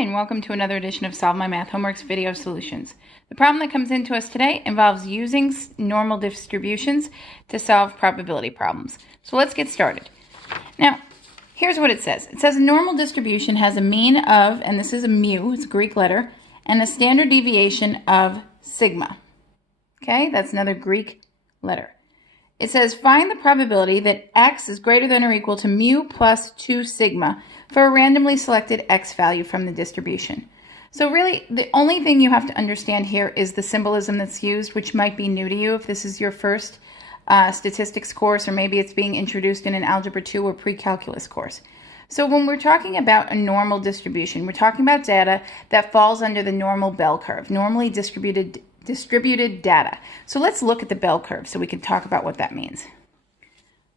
And welcome to another edition of Solve My Math Homework's video solutions. The problem that comes into us today involves using normal distributions to solve probability problems. So let's get started. Now, here's what it says. It says a normal distribution has a mean of, and this is a mu, it's a Greek letter, and a standard deviation of sigma. Okay, that's another Greek letter. It says find the probability that x is greater than or equal to mu plus 2 sigma for a randomly selected x value from the distribution. So really, the only thing you have to understand here is the symbolism that's used, which might be new to you if this is your first statistics course, or maybe it's being introduced in an Algebra 2 or pre-calculus course. So when we're talking about a normal distribution, we're talking about data that falls under the normal bell curve, normally distributed data. So let's look at the bell curve so we can talk about what that means.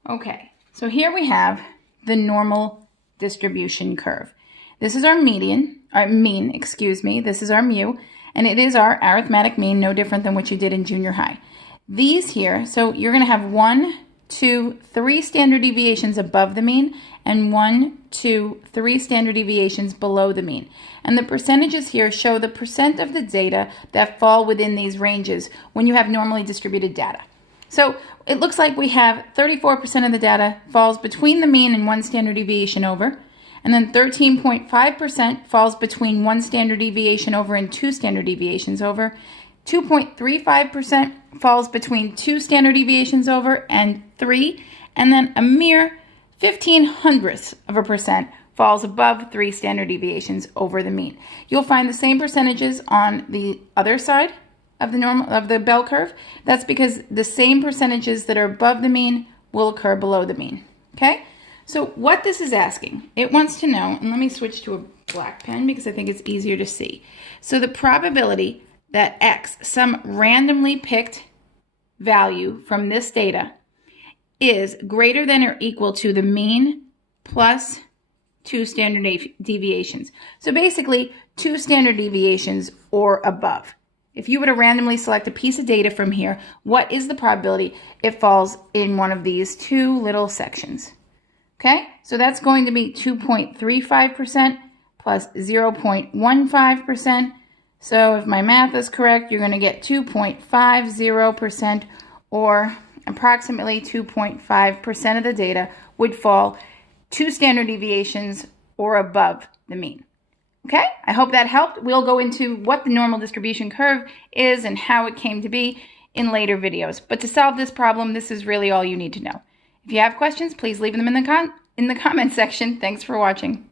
Okay, so here we have the normal distribution curve. This is our mean, this is our mu, and it is our arithmetic mean, no different than what you did in junior high. These here, so you're going to have 1, 2, 3 standard deviations above the mean, and 1, 2, 3 standard deviations below the mean. And the percentages here show the percent of the data that fall within these ranges when you have normally distributed data. So it looks like we have 34% of the data falls between the mean and 1 standard deviation over, and then 13.5% falls between 1 standard deviation over and 2 standard deviations over, 2.35% falls between 2 standard deviations over and 3, and then a mere 0.15% falls above 3 standard deviations over the mean. You'll find the same percentages on the other side of the bell curve. That's because the same percentages that are above the mean will occur below the mean. Okay? So what this is asking, it wants to know, and let me switch to a black pen because I think it's easier to see. So the probability that x, some randomly picked value from this data, is greater than or equal to the mean plus 2 standard deviations. So basically 2 standard deviations or above. If you were to randomly select a piece of data from here, what is the probability it falls in one of these two little sections? Okay, so that's going to be 2.35% plus 0.15%. So if my math is correct, you're going to get 2.50%, or approximately 2.5% of the data would fall 2 standard deviations or above the mean. Okay, I hope that helped. We'll go into what the normal distribution curve is and how it came to be in later videos. But to solve this problem, this is really all you need to know. If you have questions, please leave them in the comment section. Thanks for watching.